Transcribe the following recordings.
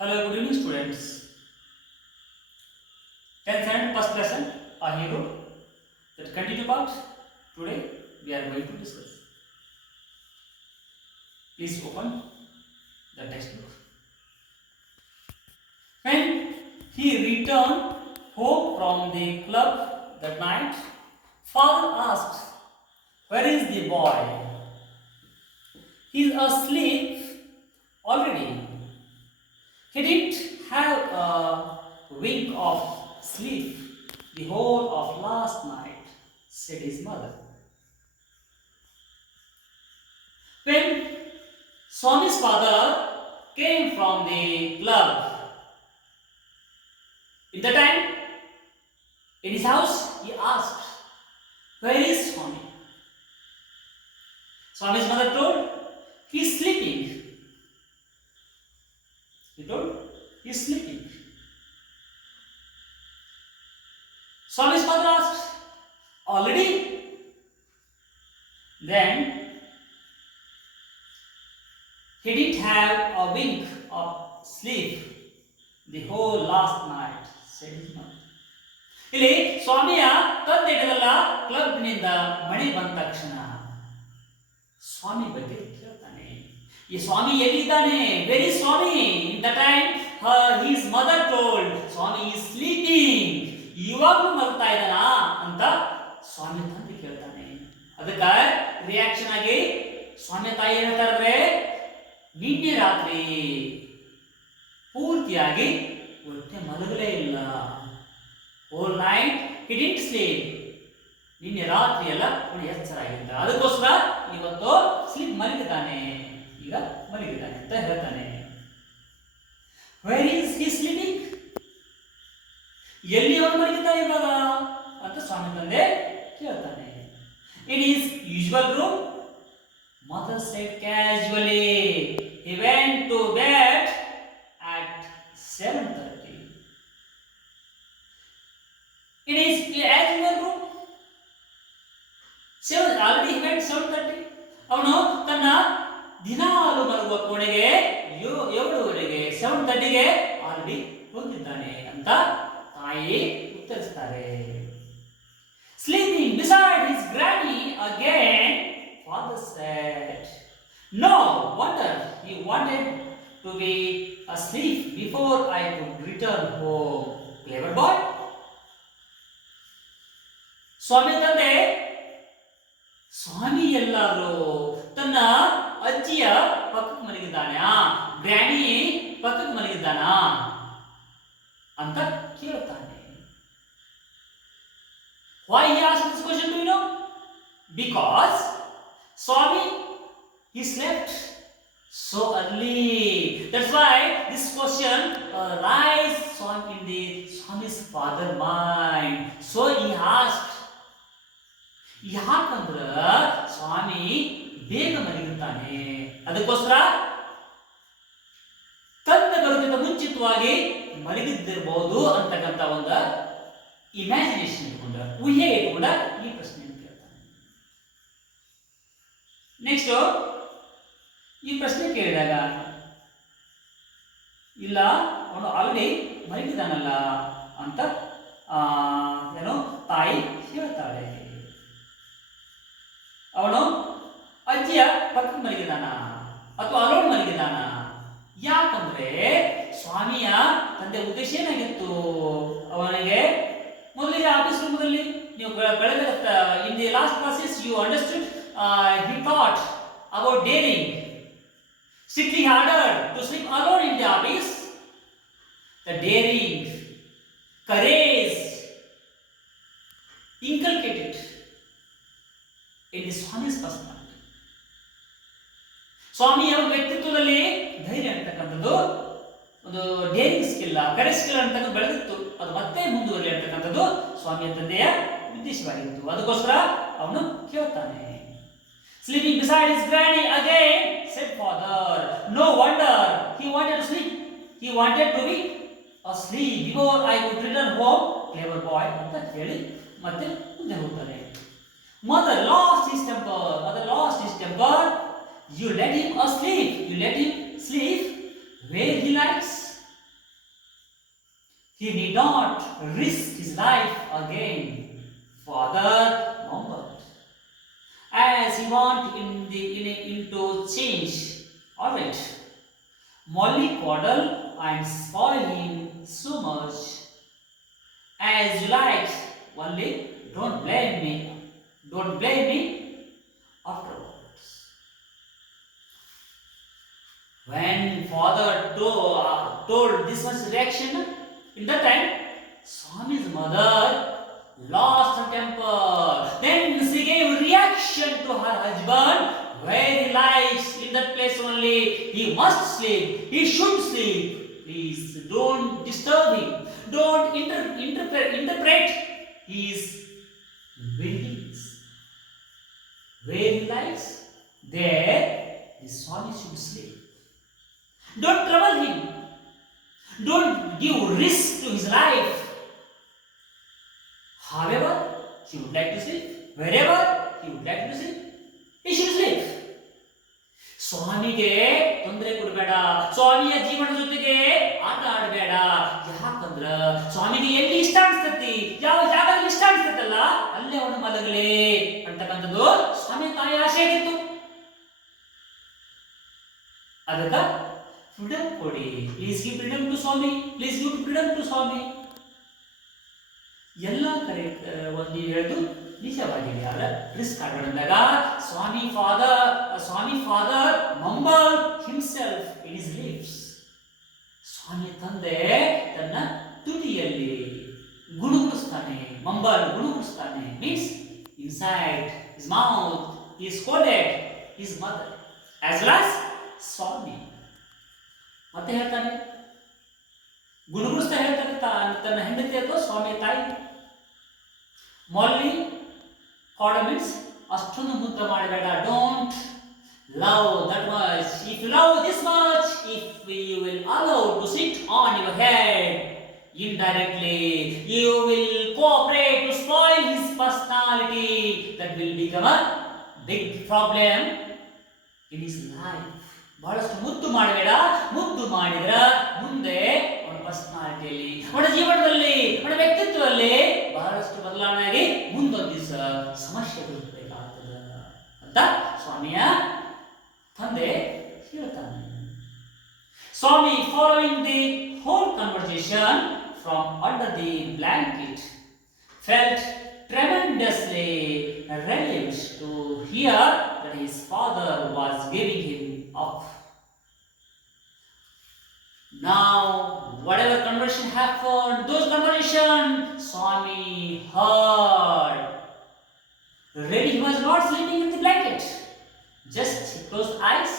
Hello, good evening, students. 10th standard first lesson, a hero. That continue part. Today we are going to discuss. Please open the textbook. When he returned home from the club that night, father asked, "Where is the boy?" "He's asleep already. He didn't have a wink of sleep the whole of last night," said his mother. When Swami's father came from the club, in the time in his house, he asked, "Where is Swami?" Swami's mother told, "He's sleeping." He told, "He's sleeping." Swami's father asked, "Already?" Then he didn't have a wink of sleep the whole last night, said his mother. ಇಲ್ಲಿ ಸ್ವಾಮಿಯ ತಂದೆ ಇದೆಲ್ಲ ಕ್ಲಬ್ನಿಂದ ಮಣಿ ಬಂದ ತಕ್ಷಣ ಸ್ವಾಮಿ ಬಗ್ಗೆ ಕೇಳ್ತಾನೆ. ಈ ಸ್ವಾಮಿ ಎಲ್ಲಿದ್ದಾನೆ? Where Swami. In the time his mother told, Swami is sleeping. ಇವಾಗಲೂ ಮಲ್ತಾ ಇದ್ದಾನಾ ಅಂತ ಸ್ವಾಮಿ ತಂದೆ ಕೇಳ್ತಾನೆ. ಅದಕ್ಕೆ ರಿಯಾಕ್ಷನ್ ಆಗಿ ಸ್ವಾಮಿ ತಾಯಿ ಹೇಳ್ತಾರೆ, ನಿನ್ನೆ ರಾತ್ರಿ ಪೂರ್ತಿಯಾಗಿ ಹೊಟ್ಟೆ ಮಲಗಲೇ ಇಲ್ಲ. Hole night he didn't sleep. ನಿನ್ನೆ ರಾತ್ರಿ ಎಲ್ಲ ಅವನು ಎಚ್ಚರಾಗಿದ್ದ, ಅದಕ್ಕೋಸ್ಕರ ಇವತ್ತು ಸ್ಲೀಪ್ ಮಲಗಿದ್ದಾನೆ, ಈಗ ಮಲಗಿದ್ದಾನೆ ಅಂತ ಹೇಳ್ತಾನೆ. Where is he sleeping? ಎಲ್ಲಿ ಅವನು ಮಲಗಿದ್ದಾನೆ ಇವಾಗ ಅಂತ ಸ್ವಾಮಿ ತಂದೆ ಕೇಳ್ತಾನೆ. It is usual room, mother shed casually. He went to bed at 7:30. It is as usual room. Already he went 7:30. ಅವನು ತನ್ನ ದಿನಾಲು ಮಲಗುವ ಕೋಣೆಗೆ 7:30ಗೆ 7:30ಗೆ ಆಲ್ರೆಡಿ ಹೋಗಿದ್ದಾನೆ ಅಂತ ತಾಯಿ ಉತ್ತರಿಸ್ತಾರೆ. Sleeping beside his granny again, father said. No wonder he wanted to be asleep before I could return home. Clever boy. ಸ್ವಾಮಿ ತಂದೆ, ಸ್ವಾಮಿ ಎಲ್ಲಾರು ತನ್ನ ಅಜ್ಜಿಯ ಪಕ್ಕಕ್ಕೆ ಮಲಗಿದ್ದಾನೆ, ಗ್ರ್ಯಾನಿ ಪಕ್ಕಕ್ಕೆ ಮಲಗಿದ್ದಾನ ಅಂತ ಕೇಳ್ತಾನೆ. Why he asked this question, do you know? Because Swami, he slept so early. That's why this question arises in the Swami's father mind. So he asked, ಯಾಕಂದ್ರ ಸ್ವಾಮಿ ಬೇಗ ಮಲಗಿರ್ತಾನೆ, ಅದಕ್ಕೋಸ್ಕರ ತಂದೆ ಬರೋದಕ್ಕಿಂತ ಮುಂಚಿತವಾಗಿ ಮಲಗಿದ್ದಿರಬಹುದು ಅಂತಕ್ಕಂಥ ಒಂದು ಇಮ್ಯಾಜಿನೇಷನ್ ಇಟ್ಕೊಂಡ, ಊಹೆ ಇಟ್ಕೊಂಡ ಈ ಪ್ರಶ್ನೆ ಕೇಳ್ತಾನೆ. ನೆಕ್ಸ್ಟ್ ಈ ಪ್ರಶ್ನೆ ಕೇಳಿದಾಗ, ಇಲ್ಲ ಅವನು ಆಲ್ರೆಡಿ ಮಲಗಿದಾನಲ್ಲ ಅಂತ ಏನೋ ತಾಯಿ ಹೇಳ್ತಾಳೆ. ಅವನು ಅಜ್ಜಿಯ ಪಕ್ಕಕ್ಕೆ ಮಲಗಿದಾನ ಅಥವಾ ಅಲೋನ್ ಮಲಗಿದಾನ? ಯಾಕಂದ್ರೆ ಸ್ವಾಮಿಯ ತಂದೆ ಉದ್ದೇಶ ಏನಾಗಿತ್ತು? ಅವನಿಗೆ ಮೊದಲಿಗೆ ಆಫೀಸ್ ರೂಮದಲ್ಲಿ ನೀವು ಬೆಳಗ್ಗೆ in the last classes you understood, he thought about daring. Strictly ordered to sleep alone in the office. The daring, courage inculcated in the Swami's personality. ಸ್ವಾಮಿಯ ವ್ಯಕ್ತಿತ್ವದಲ್ಲಿ ಧೈರ್ಯ ಅಂತಕ್ಕಂಥದ್ದು, ಒಂದು ಡೇರಿಂಗ್ ಸ್ಕಿಲ್, ಕರೇಜ್ ಸ್ಕಿಲ್ ಅಂತಕ್ಕಂಥ ಬೆಳೆದಿತ್ತು. ಅದು ಮತ್ತೆ ಮುಂದುವರಿ ಅಂತಕ್ಕಂಥದ್ದು ಸ್ವಾಮಿಯ ತಂದೆಯ ಉದ್ದೇಶವಾಗಿತ್ತು. ಅದಕ್ಕೋಸ್ಕರ ಅವನು ಕೇಳ್ತಾನೆ. Sleeping beside his granny again, said father. No wonder he wanted to sleep. He wanted to be asleep before I could return home. Clever boy ಅಂತ ಹೇಳಿ ಮತ್ತೆ ಮುಂದೆ ಹೋಗ್ತಾನೆ. Mother lost his temper. Mother lost his temper. You let him asleep. You let him sleep where he likes. He need not risk his life again. Father mumbled, as he want into change. All right, Molly coddle and spoil him so much as you like. Only don't blame me. Don't blame me afterwards. When father told this much reaction, in that time, Swami's mother lost her temper. Then she gave reaction to her husband where he lies in that place only. He must sleep. He should sleep. Please don't disturb him. Don't interpret his buildings. Where he lies, there the Swami should sleep. Don't trouble him. Don't give risk to his life. However, he would like to sleep. Wherever he would like to sleep, he should sleep. ಸ್ವಾಮಿಗೆ ತೊಂದರೆ ಕೊಡಬೇಡ, ಸ್ವಾಮಿಯ ಜೀವನ ಜೊತೆಗೆ ಆಟ ಆಡಬೇಡ. ಯಾಕಂದ್ರ ಸ್ವಾಮಿಗೆ ಎಲ್ಲಿ ಇಷ್ಟ ಅನ್ಸ್ತತಿ, ಯಾವ ಜಾಗದಲ್ಲಿ ಇಷ್ಟ ಅನ್ಸ್ತತಲ್ಲ ಅಲ್ಲೇ ಅವನು ಮಲಗಲಿ ಅಂತಕ್ಕಂಥದ್ದು ಸ್ವಾಮಿ ತಾಯಿ ಆಸೆ ಆಗಿತ್ತು. ಅದಕ್ಕ ಫ್ರೀಡಮ್ ಕೊಡಿ. Please give freedom to Swami. Please give freedom to Swami. ಎಲ್ಲ ಕರೆಕ್ಟ್ ಒಂದು ಹೇಳೋದು ನಿಜವಾಗಿದೆ. ಅಲ್ಲ ರಿಸ್ಕ್ ಆಡೋದಾಗ Swami father mumble himself in his lips. Swami ತಂದೆ ತನ್ನ ತುಟಿಯಲ್ಲಿ ಗುಣಗುಡಿಸ್ತಾನೆ. ಮಂಬಲ್ ಗುಣಗುಡಿಸ್ತಾನೆ means inside his mouth he scolded his mother as well as Swami. ಮತ್ತೆ ಹೇಳ್ತಾನೆ, ಗುಣಗುಡಿಸ್ತಾ ಹೇಳ್ತಾನೆ ತನ್ನ ಹೆಂಡತಿ ಅಥವಾ ಸ್ವಾಮಿ ತಾಯಿ. ಮೊಲ್ಲಿ ಕಾಡ ಮೀನ್ಸ್ ಅಷ್ಟೊಂದು ಮುದ್ದ ಮಾಡಬೇಡ. Don't love that much. If you love this much, if you will allow to sit on your head, indirectly you will cooperate to spoil his personality. That will become a big problem in his life. ಬಹಳಷ್ಟು ಮುದ್ದು ಮಾಡಬೇಡ. ಮುದ್ದು ಮಾಡಿದ್ರ ಮುಂದೆ ಅವನ ಪರ್ಸನಾಲಿಟಿಯಲ್ಲಿ, ಅವನ ಜೀವನದಲ್ಲಿ, ಅವನ ವ್ಯಕ್ತಿತ್ವದಲ್ಲಿ ಬಹಳಷ್ಟು ಬದಲಾವಣೆ ಆಗಿ ಮುಂದೊಂದು ದಿವಸ ಸಮಸ್ಯೆ ಬೇಕಾಗ್ತದ ಅಂತ ಸ್ವಾಮಿಯ ತಂದೆ ಹೇಳ್ತಾನೆ. Swami following the whole conversation from under the blanket felt tremendously relieved to hear that his father was giving him up. Now, whatever conversation happened, those conversations Swami heard. Really, he was not sleeping in the blanket. Just he closed eyes.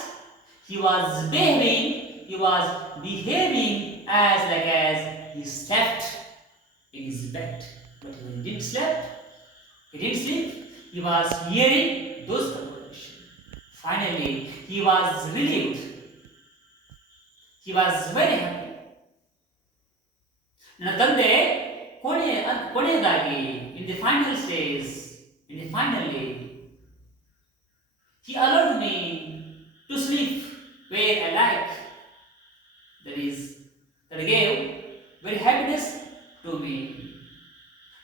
He was behaving as he slept in his bed. But when he didn't sleep, he was hearing those conversations. Finally, he was relieved. He was very happy. ನನ್ನ ತಂದೆ ಕೊನೆಯದಾಗಿ in the final stage, finally, he allowed me to sleep where I like. That gave very happiness to me.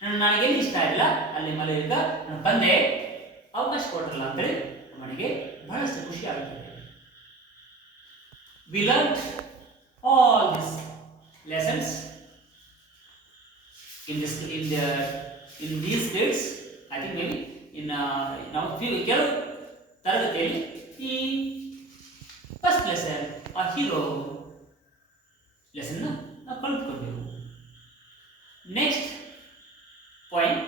ನನಗೆ ಇಷ್ಟ ಇಲ್ಲ ಅಲ್ಲಿ ಮಲಗಿದ್ದ ನನ್ನ ತಂದೆ ಅವಕಾಶ ಕೊಟ್ಟರಲ್ಲ ಅಂತೇಳಿ ನನಗೆ ಬಹಳಷ್ಟು ಖುಷಿ ಆಗುತ್ತದೆ. We learned all these lessons in these grades. I think maybe in now ಕೆಲವು ತರಗತಿಯಲ್ಲಿ ಈ ಫಸ್ಟ್ ಲೆಸನ್ ಆ ಹೀರೋ ಲೆಸನ್ ನಾವು ಕಲಿತ್ಕೊಂಡೆವು. Next point,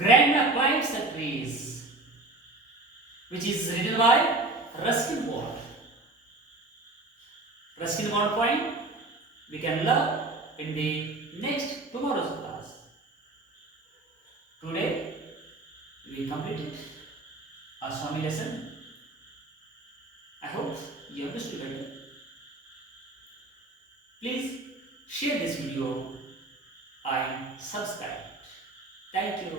Grandma climbs the trees, which is written by Ruskin Bond. Ruskin Bond point we can learn in the tomorrow's class. Today we completed our Swami lesson. I hope you understood it. Please share this video and subscribe. Thank you.